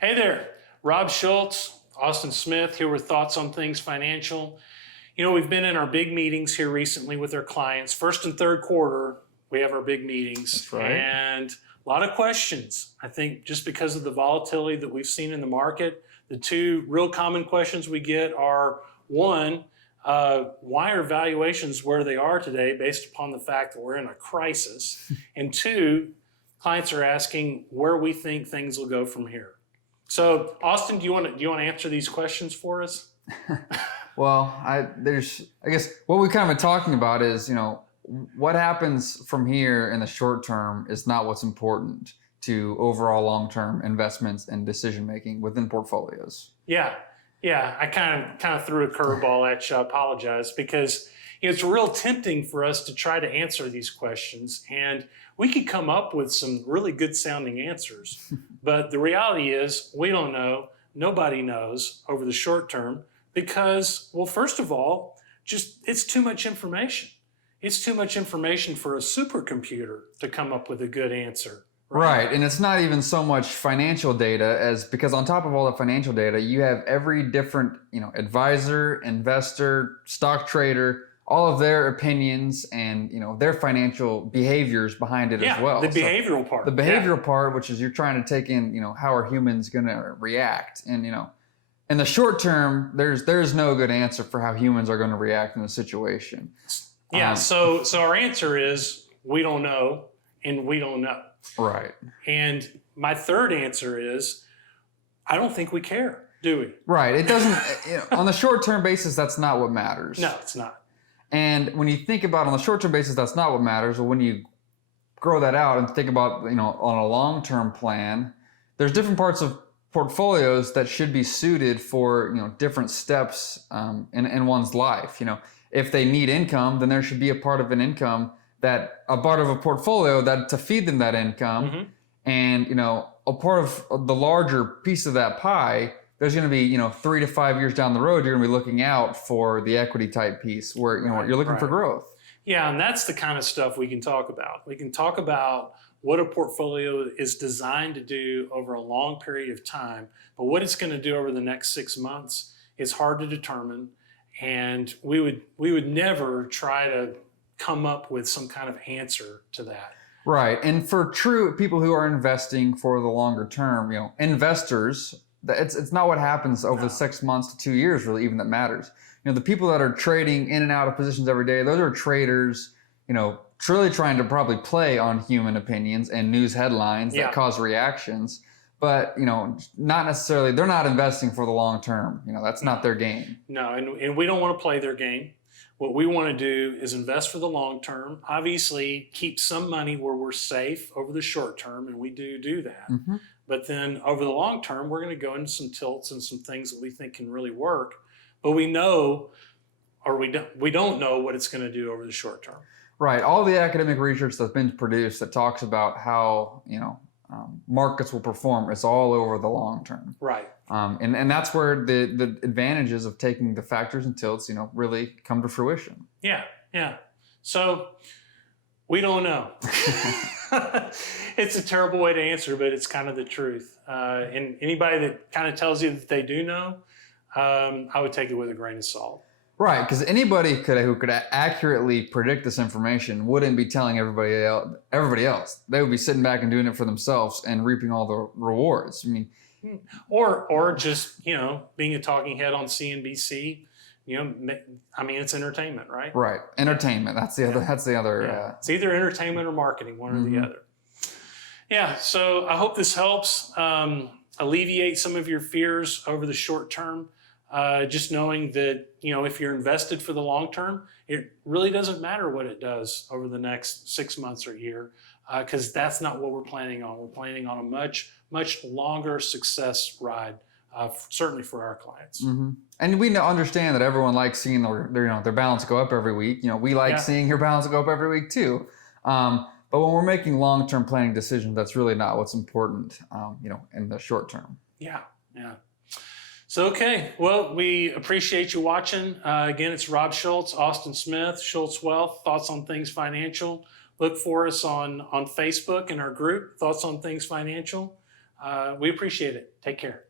Hey there, Rob Schulz, Austin Smith, here with Thoughts on Things Financial. You know, we've been in our big meetings here recently with our clients. First and third quarter, we have our big meetings. That's right. And a lot of questions. I think just because of the volatility that we've seen in the market, the two real common questions we get are, one, why are valuations where they are today based upon the fact that we're in a crisis? And two, clients are asking where we think things will go from here. So, Austin, do you want to answer these questions for us? Well, I guess what we kind of been talking about is, what happens from here in the short term is not what's important to overall long-term investments and decision-making within portfolios. Yeah. I kind of threw a curveball at you. I apologize because it's real tempting for us to try to answer these questions, and we could come up with some really good sounding answers. But the reality is we don't know. Nobody knows over the short term because, well, first of all, it's too much information. It's too much information for a supercomputer to come up with a good answer. Right. And it's not even so much financial data because on top of all the financial data, you have every different, advisor, investor, stock trader, all of their opinions and, their financial behaviors behind it as well. The behavioral part. The behavioral part, which is you're trying to take in, how are humans going to react? And, in the short term, there's no good answer for how humans are going to react in a situation. Yeah. So our answer is we don't know and we don't know. Right. And my third answer is I don't think we care, do we? Right. It doesn't, on the short-term basis, that's not what matters. No, it's not. And when you think about on the short-term basis, that's not what matters. Well, when you grow that out and think about, on a long-term plan, there's different parts of portfolios that should be suited for, different steps in one's life. If they need income, then there should be a part of a part of a portfolio that to feed them that income. Mm-hmm. And, a part of the larger piece of that pie, there's going to be, 3 to 5 years down the road, you're going to be looking out for the equity type piece where, you're looking for growth. Yeah. And that's the kind of stuff we can talk about. We can talk about what a portfolio is designed to do over a long period of time, but what it's going to do over the next 6 months is hard to determine. And we would never try to come up with some kind of answer to that. Right. And for true people who are investing for the longer term, investors, it's not what happens over the 6 months to 2 years really even that matters. The people that are trading in and out of positions every day, those are traders, truly trying to probably play on human opinions and news headlines that cause reactions. But, not necessarily, they're not investing for the long term. That's not their game. No, and we don't want to play their game. What we want to do is invest for the long term, obviously keep some money where we're safe over the short term, and we do that. Mm-hmm. But then over the long term, we're going to go into some tilts and some things that we think can really work. But we know, or we don't know what it's going to do over the short term. Right. All the academic research that's been produced that talks about how, markets will perform is all over the long term. Right. And that's where the advantages of taking the factors and tilts, really come to fruition. Yeah. So we don't know. It's a terrible way to answer, but it's kind of the truth. And anybody that kind of tells you that they do know, I would take it with a grain of salt. Right, because anybody who could accurately predict this information wouldn't be telling everybody else. They would be sitting back and doing it for themselves and reaping all the rewards. I mean, or just being a talking head on CNBC. It's entertainment, right? Right, entertainment. That's the other. Yeah. It's either entertainment or marketing, one or the other. Yeah. So I hope this helps alleviate some of your fears over the short term. Just knowing that, if you're invested for the long term, it really doesn't matter what it does over the next 6 months or year, because that's not what we're planning on. We're planning on a much, much longer success ride, certainly for our clients. Mm-hmm. And we understand that everyone likes seeing their balance go up every week. We like seeing your balance go up every week too. But when we're making long-term planning decisions, that's really not what's important, in the short term. Yeah. So, okay. Well, we appreciate you watching. Again, it's Rob Schulz, Austin Smith, Schulz Wealth, Thoughts on Things Financial. Look for us on Facebook in our group, Thoughts on Things Financial. We appreciate it. Take care.